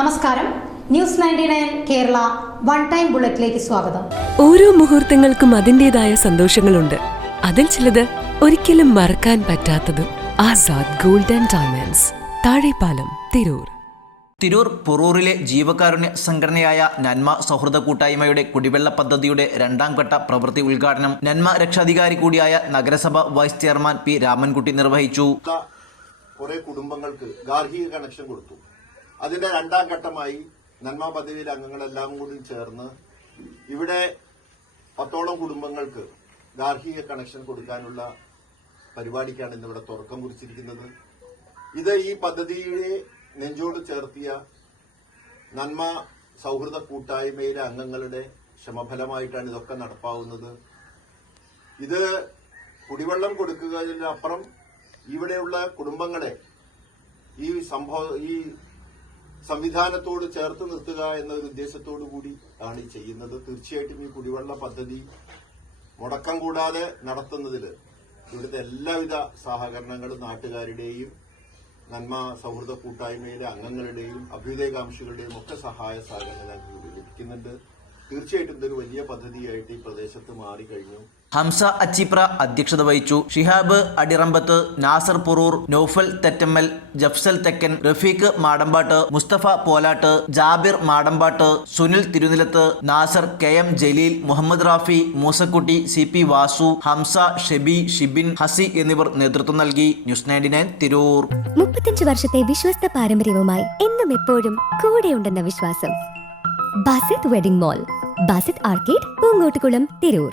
നമസ്കാരം. News ninety nine Kerala one time ബുള്ളറ്റിലേക്ക് സ്വാഗതം. ഓരോ മുഹൂർത്തങ്ങൾക്കും അതിന്റെതായ സന്തോഷങ്ങളുണ്ട്. അതിൽ ചിലത് ഒരിക്കലും മറക്കാൻ പറ്റാത്തതും ആസാദ് ഗോൾഡൻ ഡയമണ്ട്സ് താഴെപ്പാലം തിരൂർ. തിരൂർ പുറൂറിലെ ജീവകാരുണ്യ സംഘടനയായ നന്മ സൗഹൃദ കൂട്ടായ്മയുടെ കുടിവെള്ള പദ്ധതിയുടെ രണ്ടാം ഘട്ട പ്രവൃത്തി ഉദ്ഘാടനം നന്മ രക്ഷാധികാരി കൂടിയായ നഗരസഭ വൈസ് ചെയർമാൻ പി രാമൻകുട്ടി നിർവഹിച്ചു. കുറെ കുടുംബങ്ങൾക്ക് ഗാർഹിക കണക്ഷൻ കൊടുത്തു. അതിന്റെ രണ്ടാം ഘട്ടമായി നന്മ പദവിയിൽ അംഗങ്ങളെല്ലാം കൂടി ചേർന്ന് ഇവിടെ പത്തോളം കുടുംബങ്ങൾക്ക് ഗാർഹിക കണക്ഷൻ കൊടുക്കാനുള്ള പരിപാടിക്കാണ് ഇന്നിവിടെ തുറക്കം കുറിച്ചിരിക്കുന്നത്. ഇത് ഈ പദ്ധതിയെ നെഞ്ചോട് ചേർത്തിയ നന്മ സൗഹൃദ കൂട്ടായ്മയിലെ അംഗങ്ങളുടെ ശ്രമഫലമായിട്ടാണ് ഇതൊക്കെ നടപ്പാവുന്നത്. ഇത് കുടിവെള്ളം കൊടുക്കുന്നതിനപ്പുറം ഇവിടെയുള്ള കുടുംബങ്ങളെ ഈ സംഭവ ഈ സംവിധാനത്തോട് ചേർത്ത് നിർത്തുക എന്ന ഒരു ഉദ്ദേശത്തോടു കൂടി ആണ് ചെയ്യുന്നത്. തീർച്ചയായിട്ടും ഈ കുടിവെള്ള പദ്ധതി മുടക്കം കൂടാതെ നടത്തുന്നതിൽ ഇവിടുത്തെ എല്ലാവിധ സഹകരണങ്ങളും നാട്ടുകാരുടെയും നന്മ സൗഹൃദ കൂട്ടായ്മയിലെ അംഗങ്ങളുടെയും അഭ്യുദയകാംക്ഷികളുടെയും ഒക്കെ സഹായ സഹകരണങ്ങൾ ലഭിക്കുന്നുണ്ട്. തീർച്ചയായിട്ടും ഇതൊരു വലിയ പദ്ധതിയായിട്ട് ഈ പ്രദേശത്ത് മാറിക്കഴിഞ്ഞു. ഹംസ അച്ചിപ്ര അധ്യക്ഷത വഹിച്ചു. Shihab അടിറമ്പത്ത് Nasar Purur Noufal Thettammal Jafsal Thekkan Rafeeq Madampattu Musthafa Polattu Jabir Madampattu Sunil Thirunilathu Nasar K M Jaleel Muhammad Rafi Moosakutty C P Vasu Hamza Shebi Shibin Hasi എന്നിവർ നേതൃത്വം നൽകി. News ninety nine Tirur. മുപ്പത്തഞ്ച് വർഷത്തെ വിശ്വസ്ത പാരമ്പര്യവുമായി എന്നും എപ്പോഴും കൂടെയുണ്ടെന്ന വിശ്വാസം. Basith wedding mall Basith arcade Poongottukulam Tirur.